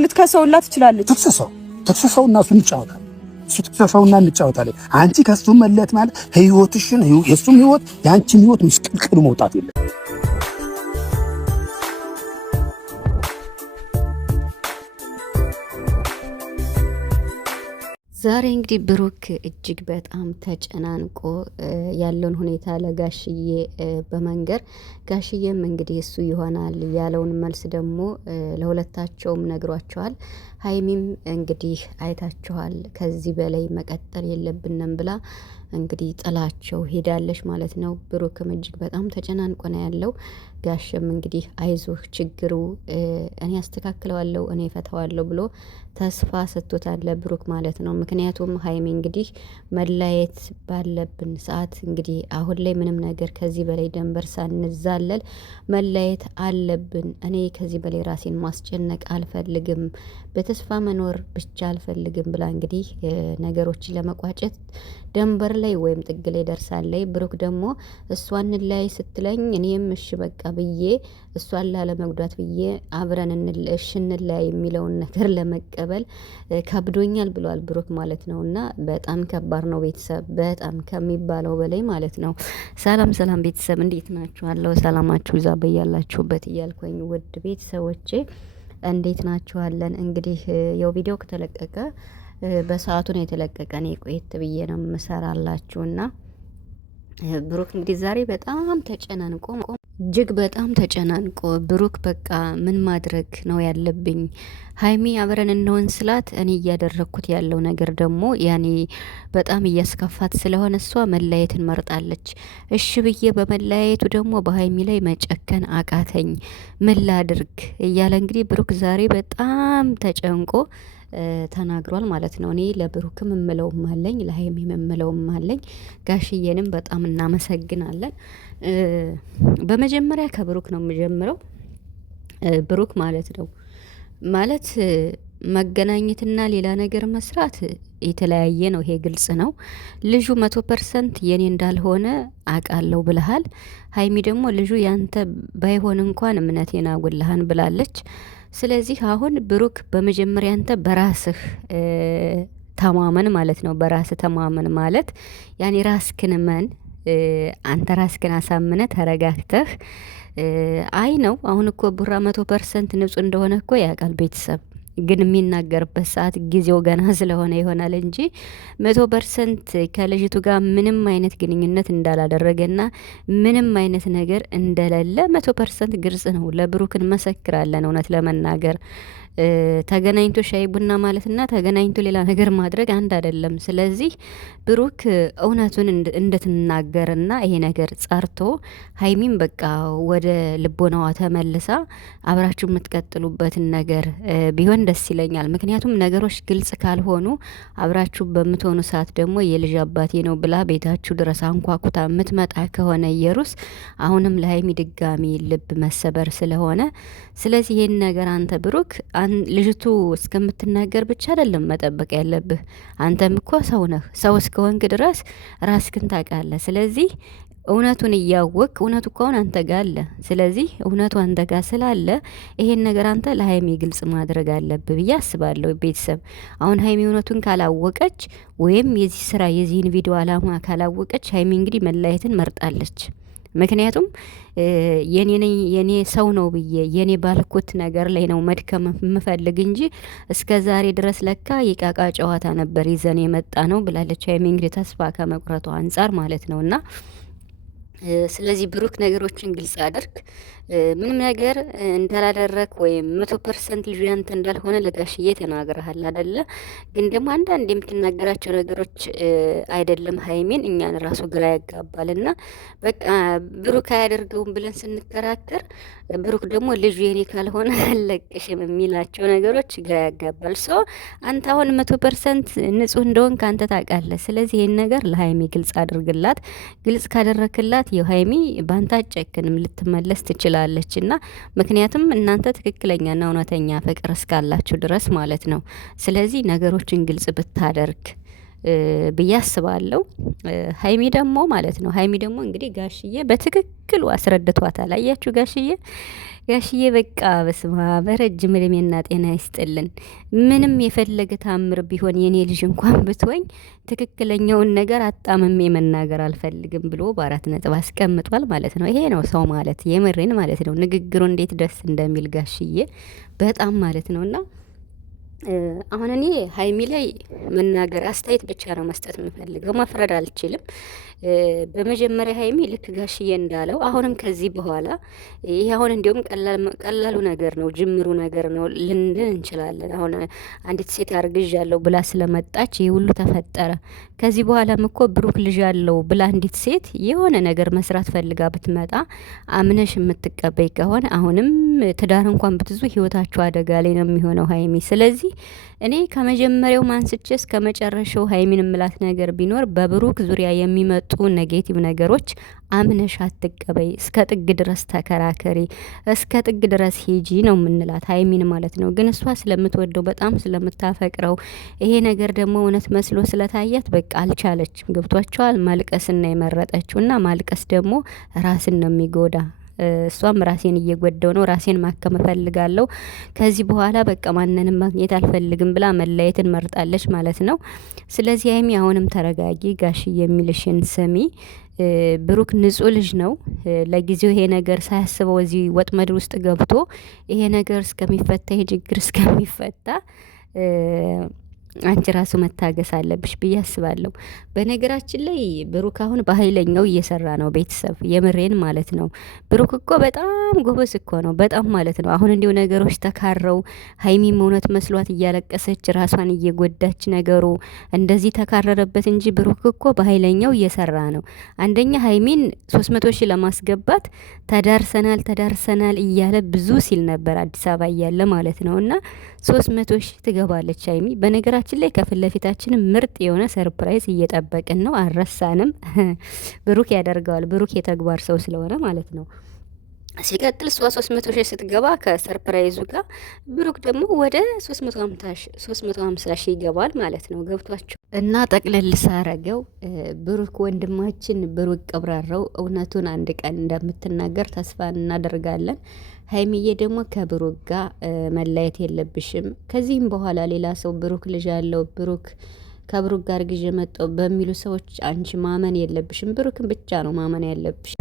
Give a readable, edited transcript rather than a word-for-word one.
ልትከሰውላት ትችላለች። ትክሰሰውና እሱ እንጫወታለን። እሱ ትክሰሰውና እንጫወታለን። አንቺ ከሱ መለየት ማለት ህይወትሽን የሱም ህይወት ያንቺም ህይወት ምስቅልቅሉ መውጣት የለም። ዛሬ እንግዲህ ብሩክ እጅግ በጣም ተጨናንቆ ያለውን ሁኔታ ለጋሽዬ በመንገር ጋሽዬም እንግዲህ እሱ ይሆናል ያለውን መልስ ደግሞ ለሁለታቸውም ነግሯቸዋል። ሀይሚም እንግዲህ አይታችኋል ከዚህ በላይ መቀጠል የለብንም ብላ እንግዲህ ጥላቸው ሄዳለች ማለት ነው። ብሩክም እጅግ በጣም ተጨናንቆ ነው ያለው። ጋሽም እንግዲህ አይዞህ ችግሩ እኔ አስተካክለዋለሁ እኔ ፈታዋለሁ ብሎ ተስፋ ሰጥቶታል ብሩክ ማለት ነው። ምክንያቱም ሀይሚ እንግዲህ መለያየት ባለብን ሰዓት እንግዲህ አሁን ላይ ምንም ነገር ከዚህ በላይ ደንበር ሳንዛለል መለያየት አለብን። እኔ ከዚህ በላይ ራሴን ማስጨነቅ አልፈልግም፣ በተስፋ መኖር ብቻ አልፈልግም ብላ እንግዲህ ነገሮችን ለመቋጨት ደንበር ላይ ወይም ጥግ ላይ ደርሳለች። ብሩክ ደግሞ እሷን ላይ ስትለኝ እኔም እሺ በቃ ብዬ እሷን ላለመጉዳት ብዬ አብረን እንለያይ የሚለውን ነገር ለመቀበል ከብዶኛል ብሏል ብሩክ ማለት ነው። እና በጣም ከባድ ነው ቤተሰብ፣ በጣም ከሚባለው በላይ ማለት ነው። ሰላም ሰላም ቤተሰብ እንዴት ናችኋለሁ? ሰላማችሁ ይዛ በያላችሁበት እያልኩኝ ውድ ቤተሰቦቼ እንዴት ናችኋለን? እንግዲህ የው ቪዲዮ ከተለቀቀ በሰዓቱ ነው የተለቀቀ። እኔ ቆየት ብዬ ነው የምሰራላችሁና ብሩክ እንግዲህ ዛሬ በጣም ተጨናንቆ እጅግ በጣም ተጨናንቆ ብሩክ በቃ ምን ማድረግ ነው ያለብኝ? ሀይሚ አብረን እንሆን ስላት እኔ እያደረግኩት ያለው ነገር ደግሞ ያኔ በጣም እያስከፋት ስለሆነ እሷ መለያየትን መርጣለች። እሺ ብዬ በመለያየቱ ደግሞ በሀይሚ ላይ መጨከን አቃተኝ፣ ምን ላድርግ እያለ እንግዲህ ብሩክ ዛሬ በጣም ተጨንቆ ተናግሯል ማለት ነው። እኔ ለብሩክም እምለውም አለኝ፣ ለሀይሚም እምለውም አለኝ። ጋሽዬንም በጣም እናመሰግናለን። በመጀመሪያ ከብሩክ ነው የምጀምረው። ብሩክ ማለት ነው ማለት መገናኘትና ሌላ ነገር መስራት የተለያየ ነው። ይሄ ግልጽ ነው። ልጁ 100% የኔ እንዳልሆነ አውቃለሁ ብለሃል። ሀይሚ ደግሞ ልጁ ያንተ ባይሆን እንኳን እምነቴን አጉልሃን ብላለች። ስለዚህ አሁን ብሩክ በመጀመሪያ አንተ በራስህ ተማመን ማለት ነው። በራስህ ተማመን ማለት ያኔ ራስክን መን አንተ ራስክን አሳምነ ተረጋግተህ አይ ነው። አሁን እኮ ቡራ 100% ንጹህ እንደሆነ እኮ ያውቃል ቤተሰብ፣ ግን የሚናገርበት ሰዓት ጊዜው ገና ስለሆነ ይሆናል እንጂ 100% ከልጅቱ ጋር ምንም አይነት ግንኙነት እንዳላደረገና ምንም አይነት ነገር እንደሌለ 100% ግልጽ ነው። ለብሩክ እንመሰክራለን። እውነት ለመናገር ተገናኝቶ ሻይ ቡና ማለትና ተገናኝቶ ሌላ ነገር ማድረግ አንድ አይደለም። ስለዚህ ብሩክ እውነቱን እንድትናገርና ይሄ ነገር ጸርቶ ሀይሚም በቃ ወደ ልቦናዋ ተመልሳ አብራችሁ የምትቀጥሉበትን ነገር ቢሆን ደስ ይለኛል። ምክንያቱም ነገሮች ግልጽ ካልሆኑ አብራችሁ በምትሆኑ ሰዓት ደግሞ የልጅ አባቴ ነው ብላ ቤታችሁ ድረስ አንኳኩታ የምትመጣ ከሆነ ኢየሩስ አሁንም ለሀይሚ ድጋሚ ልብ መሰበር ስለሆነ ስለዚህ ይሄን ነገር አንተ ብሩክ ልጅቱ እስከምትናገር ብቻ አይደለም መጠበቅ ያለብህ። አንተም እኮ ሰው ነህ። ሰው እስከሆንክ ድረስ ራስክን ታውቃለህ። ስለዚህ እውነቱን እያወቅ እውነቱ እኮ አሁን አንተ ጋር አለ። ስለዚህ እውነቱ አንተ ጋር ስላለ ይሄን ነገር አንተ ለሀይሚ ግልጽ ማድረግ አለብህ ብዬ አስባለሁ። ቤተሰብ አሁን ሀይሚ እውነቱን ካላወቀች ወይም የዚህ ስራ የዚህን ቪዲዮ አላማ ካላወቀች ሀይሚ እንግዲህ መለያየትን መርጣለች። ምክንያቱም የኔ ሰው ነው ብዬ የኔ ባልኩት ነገር ላይ ነው መድከም የምፈልግ እንጂ እስከ ዛሬ ድረስ ለካ የቃቃ ጨዋታ ነበር ይዘን የመጣ ነው ብላለች። ሀይሚ እንግዲህ ተስፋ ከመቁረጧ አንጻር ማለት ነውና ስለዚህ ብሩክ ነገሮችን ግልጽ አድርግ። ምንም ነገር እንዳላደረክ ወይም 100% ልጁ ያንተ እንዳልሆነ ለጋሽዬ ተናግረሃል አይደለ? ግን ደግሞ አንዳንድ የምትናገራቸው ነገሮች አይደለም ሀይሚን እኛን ራሱ ግራ ያጋባልና በቃ ብሩክ አያደርገውም ብለን ስንከራከር ብሩክ ደግሞ ልጁ የኔ ካልሆነ አለቅሽም የሚላቸው ነገሮች ግራ ያጋባል። ሶ አንተ አሁን 100% ንጹህ እንደሆን ከአንተ ታውቃለህ። ስለዚህ ይህን ነገር ለሀይሚ ግልጽ አድርግላት። ግልጽ ካደረክላት የሀይሚ ባንታ ጨክንም ልትመለስ ትችላለች። እና ምክንያቱም እናንተ ትክክለኛና እውነተኛ ፍቅር እስካላችሁ ድረስ ማለት ነው። ስለዚህ ነገሮችን ግልጽ ብታደርግ ብዬ አስባለሁ። ሀይሚ ደግሞ ማለት ነው ሀይሚ ደግሞ እንግዲህ ጋሽዬ በትክክሉ አስረድቷታል። አያችሁ ጋሽዬ ጋሽዬ በቃ በስማ በረጅም እድሜና ጤና ይስጥልን። ምንም የፈለገ ታምር ቢሆን የኔ ልጅ እንኳን ብትወኝ ትክክለኛውን ነገር አጣምሜ መናገር አልፈልግም ብሎ በ4 ነጥብ አስቀምጧል ማለት ነው። ይሄ ነው ሰው ማለት የምሬን ማለት ነው። ንግግሩ እንዴት ደስ እንደሚል ጋሽዬ በጣም ማለት ነውና አሁን እኔ ሀይሚ ላይ መናገር አስተያየት ብቻ ነው መስጠት የምፈልገው፣ መፍረድ አልችልም። በመጀመሪያ ሀይሚ ልክ ጋሽዬ እንዳለው አሁንም ከዚህ በኋላ ይሄ አሁን እንዲሁም ቀላሉ ነገር ነው፣ ጅምሩ ነገር ነው ልንል እንችላለን። አሁን አንዲት ሴት አርግዣለሁ ብላ ስለመጣች ይህ ሁሉ ተፈጠረ። ከዚህ በኋላም እኮ ብሩክ ልጅ አለው ብላ አንዲት ሴት የሆነ ነገር መስራት ፈልጋ ብትመጣ አምነሽ የምትቀበይ ከሆነ አሁንም ትዳር እንኳን ብትዙ ህይወታችሁ አደጋ ላይ ነው የሚሆነው ሀይሚ። ስለዚህ እኔ ከመጀመሪያው ማንስቼ እስከ መጨረሻው ሀይሚን ምላት ነገር ቢኖር በብሩክ ዙሪያ የሚመጡ ኔጌቲቭ ነገሮች አምነሽ አትቀበይ፣ እስከ ጥግ ድረስ ተከራከሪ፣ እስከ ጥግ ድረስ ሂጂ ነው የምንላት ሀይሚን ማለት ነው። ግን እሷ ስለምትወደው በጣም ስለምታፈቅረው ይሄ ነገር ደግሞ እውነት መስሎ ስለታያት በቃ አልቻለችም። ገብቷቸዋል። ማልቀስና የመረጠችው እና ማልቀስ ደግሞ ራስን ነው የሚጎዳ። እሷም ራሴን እየጎዳው ነው፣ ራሴን ማከም እፈልጋለሁ፣ ከዚህ በኋላ በቃ ማንንም ማግኘት አልፈልግም ብላ መለየትን መርጣለች ማለት ነው። ስለዚህ ሀይሚ አሁንም ተረጋጊ፣ ጋሽ የሚልሽን ስሚ። ብሩክ ንጹህ ልጅ ነው። ለጊዜው ይሄ ነገር ሳያስበው እዚህ ወጥመድ ውስጥ ገብቶ ይሄ ነገር እስከሚፈታ ይሄ ችግር እስከሚፈታ አንቺ ራሱ መታገስ አለብሽ ብዬ አስባለሁ። በነገራችን ላይ ብሩክ አሁን በኃይለኛው እየሰራ ነው። ቤተሰብ የምሬን ማለት ነው። ብሩክ እኮ በጣም ጎበዝ እኮ ነው፣ በጣም ማለት ነው። አሁን እንዲሁ ነገሮች ተካረው ሀይሚም እውነት መስሏት እያለቀሰች ራሷን እየጎዳች ነገሩ እንደዚህ ተካረረበት እንጂ ብሩክ እኮ በኃይለኛው እየሰራ ነው። አንደኛ ሀይሚን 300 ሺህ ለማስገባት ተዳርሰናል እያለ ብዙ ሲል ነበር አዲስ አበባ እያለ ማለት ነው። እና 300 ሺህ ትገባለች ሀይሚ። በነገራችን ላይ ከፊት ለፊታችን ምርጥ የሆነ ሰርፕራይዝ እየጠበቅን ነው፣ አልረሳንም። ብሩክ ያደርገዋል። ብሩክ የተግባር ሰው ስለሆነ ማለት ነው። ሲቀጥል 300 ሺህ ስትገባ ከሰርፕራይዙ ጋር ብሩክ ደግሞ ወደ 350 ሺህ ይገባል ማለት ነው። ገብቷቸው እና ጠቅለል ሳረገው ብሩክ ወንድማችን ብሩክ ቀብራራው እውነቱን አንድ ቀን እንደምትናገር ተስፋ እናደርጋለን። ሀይሚዬ ደግሞ ከብሩክ ጋር መለየት የለብሽም። ከዚህም በኋላ ሌላ ሰው ብሩክ ልጅ ያለው ከብሩክ ጋር ግዥ መጣው በሚሉ ሰዎች አንቺ ማመን የለብሽም። ብሩክን ብቻ ነው ማመን ያለብሽ።